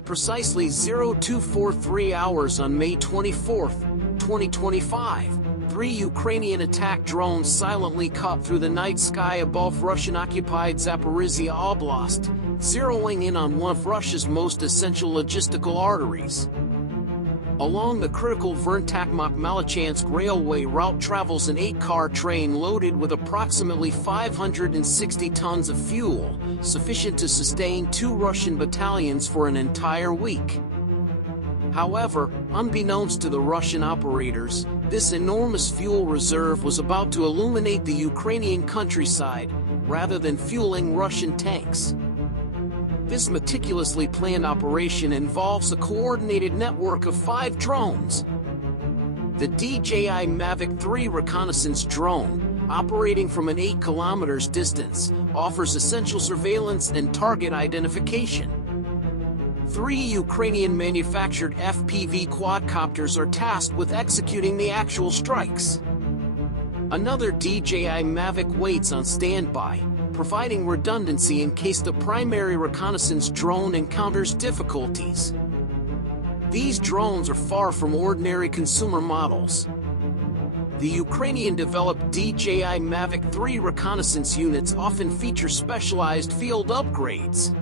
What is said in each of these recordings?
At precisely 0243 hours on May 24, 2025, 3 Ukrainian attack drones silently cut through the night sky above Russian-occupied Zaporizhia Oblast, zeroing in on one of Russia's most essential logistical arteries. Along the critical Verkhniy Tokmak-Molochansk railway route travels an 8-car train loaded with approximately 560 tons of fuel, sufficient to sustain 2 Russian battalions for an entire week. However, unbeknownst to the Russian operators, this enormous fuel reserve was about to illuminate the Ukrainian countryside, rather than fueling Russian tanks. This meticulously planned operation involves a coordinated network of 5 drones. The DJI Mavic 3 reconnaissance drone, operating from an 8 kilometers distance, offers essential surveillance and target identification. 3 Ukrainian-manufactured FPV quadcopters are tasked with executing the actual strikes. Another DJI Mavic waits on standby, providing redundancy in case the primary reconnaissance drone encounters difficulties. These drones are far from ordinary consumer models. The Ukrainian-developed DJI Mavic 3 reconnaissance units often feature specialized field upgrades.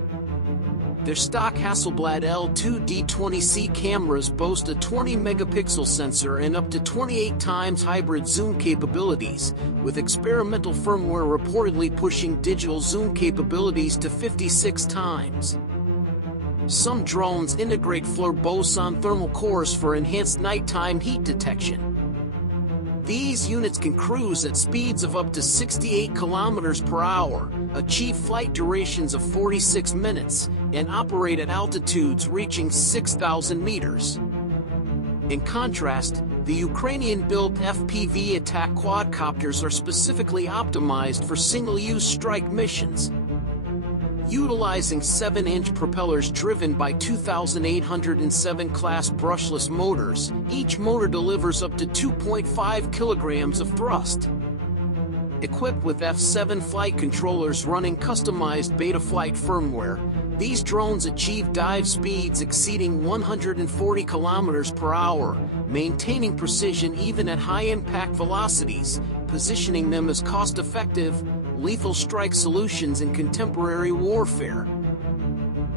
Their stock Hasselblad L2D20C cameras boast a 20-megapixel sensor and up to 28 times hybrid zoom capabilities, with experimental firmware reportedly pushing digital zoom capabilities to 56 times. Some drones integrate fluoroboson thermal cores for enhanced nighttime heat detection. These units can cruise at speeds of up to 68 kilometers per hour, achieve flight durations of 46 minutes, and operate at altitudes reaching 6,000 meters. In contrast, the Ukrainian-built FPV attack quadcopters are specifically optimized for single-use strike missions. Utilizing 7-inch propellers driven by 2,807 class brushless motors, each motor delivers up to 2.5 kilograms of thrust. Equipped with F7 flight controllers running customized Betaflight firmware, these drones achieve dive speeds exceeding 140 kilometers per hour, maintaining precision even at high-impact velocities, positioning them as cost-effective, lethal strike solutions in contemporary warfare.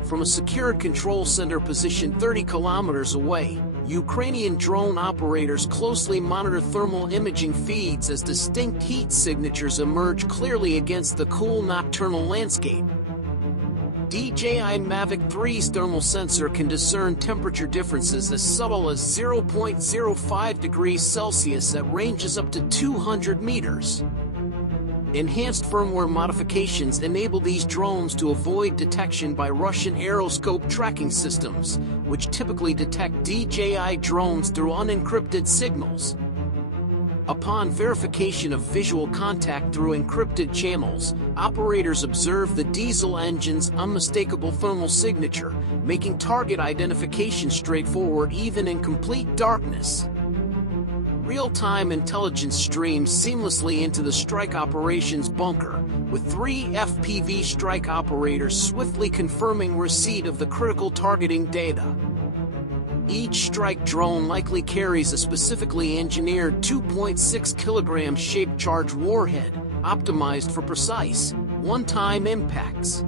From a secured control center positioned 30 kilometers away, Ukrainian drone operators closely monitor thermal imaging feeds as distinct heat signatures emerge clearly against the cool nocturnal landscape. DJI Mavic 3's thermal sensor can discern temperature differences as subtle as 0.05 degrees Celsius at ranges up to 200 meters. Enhanced firmware modifications enable these drones to avoid detection by Russian aeroscope tracking systems, which typically detect DJI drones through unencrypted signals. Upon verification of visual contact through encrypted channels, operators observe the diesel engine's unmistakable thermal signature, making target identification straightforward even in complete darkness. Real-time intelligence streams seamlessly into the strike operations bunker, with 3 FPV strike operators swiftly confirming receipt of the critical targeting data. Each strike drone likely carries a specifically engineered 2.6 kilogram shaped charge warhead, optimized for precise, one-time impacts.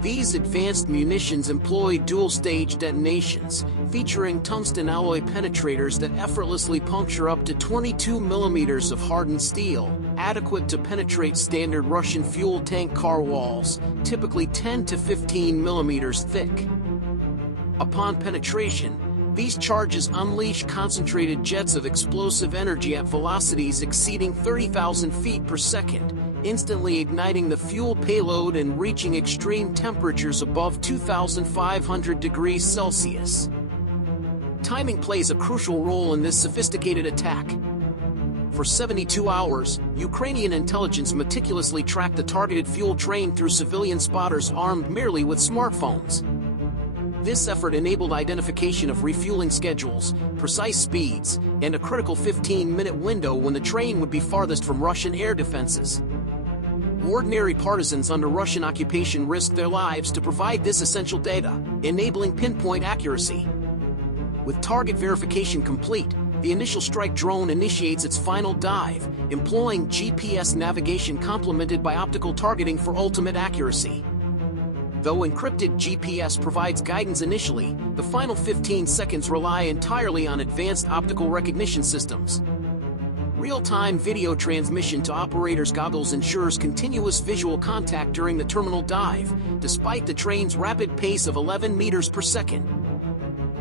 These advanced munitions employ dual-stage detonations, featuring tungsten alloy penetrators that effortlessly puncture up to 22 millimeters of hardened steel, adequate to penetrate standard Russian fuel tank car walls, typically 10 to 15 millimeters thick. Upon penetration, these charges unleash concentrated jets of explosive energy at velocities exceeding 30,000 feet per second, instantly igniting the fuel payload and reaching extreme temperatures above 2,500 degrees Celsius. Timing plays a crucial role in this sophisticated attack. For 72 hours, Ukrainian intelligence meticulously tracked the targeted fuel train through civilian spotters armed merely with smartphones. This effort enabled identification of refueling schedules, precise speeds, and a critical 15-minute window when the train would be farthest from Russian air defenses. Ordinary partisans under Russian occupation risked their lives to provide this essential data, enabling pinpoint accuracy. With target verification complete, the initial strike drone initiates its final dive, employing GPS navigation complemented by optical targeting for ultimate accuracy. Though encrypted GPS provides guidance initially, the final 15 seconds rely entirely on advanced optical recognition systems. Real-time video transmission to operators' goggles ensures continuous visual contact during the terminal dive, despite the train's rapid pace of 11 meters per second.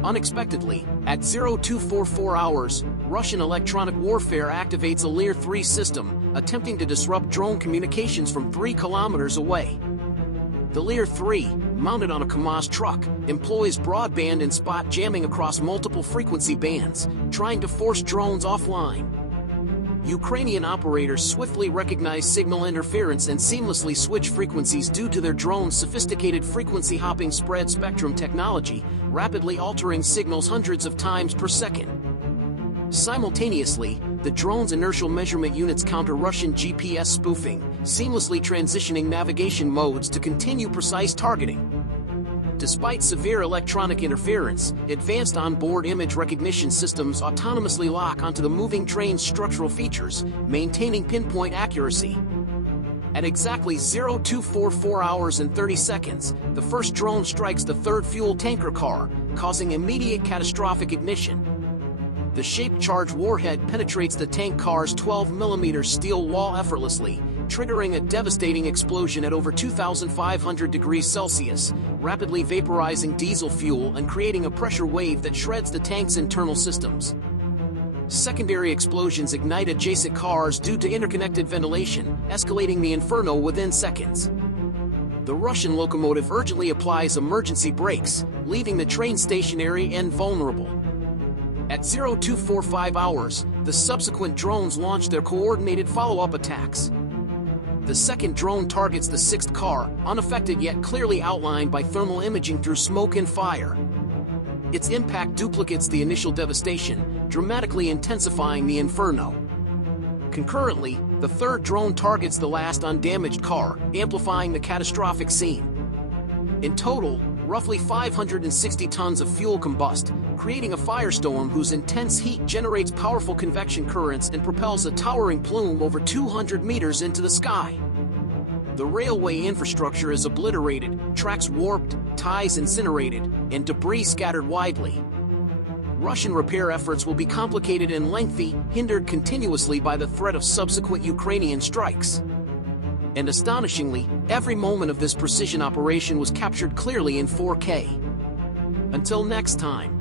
Unexpectedly, at 0244 hours, Russian electronic warfare activates a Leer-3 system, attempting to disrupt drone communications from 3 kilometers away. The Leer-3, mounted on a Kamaz truck, employs broadband and spot jamming across multiple frequency bands, trying to force drones offline. Ukrainian operators swiftly recognize signal interference and seamlessly switch frequencies due to their drone's sophisticated frequency-hopping spread spectrum technology, rapidly altering signals hundreds of times per second. Simultaneously, the drone's inertial measurement units counter Russian GPS spoofing, seamlessly transitioning navigation modes to continue precise targeting. Despite severe electronic interference, advanced onboard image recognition systems autonomously lock onto the moving train's structural features, maintaining pinpoint accuracy. At exactly 0244 hours and 30 seconds, the first drone strikes the third fuel tanker car, causing immediate catastrophic ignition. The shape-charged warhead penetrates the tank car's 12mm steel wall effortlessly, triggering a devastating explosion at over 2,500 degrees Celsius, rapidly vaporizing diesel fuel and creating a pressure wave that shreds the tank's internal systems. Secondary explosions ignite adjacent cars due to interconnected ventilation, escalating the inferno within seconds. The Russian locomotive urgently applies emergency brakes, leaving the train stationary and vulnerable. At 0245 hours, the subsequent drones launch their coordinated follow-up attacks. The second drone targets the sixth car, unaffected yet clearly outlined by thermal imaging through smoke and fire. Its impact duplicates the initial devastation, dramatically intensifying the inferno. Concurrently, the third drone targets the last undamaged car, amplifying the catastrophic scene. In total, roughly 560 tons of fuel combust, creating a firestorm whose intense heat generates powerful convection currents and propels a towering plume over 200 meters into the sky. The railway infrastructure is obliterated, tracks warped, ties incinerated, and debris scattered widely. Russian repair efforts will be complicated and lengthy, hindered continuously by the threat of subsequent Ukrainian strikes. And astonishingly, every moment of this precision operation was captured clearly in 4K. Until next time.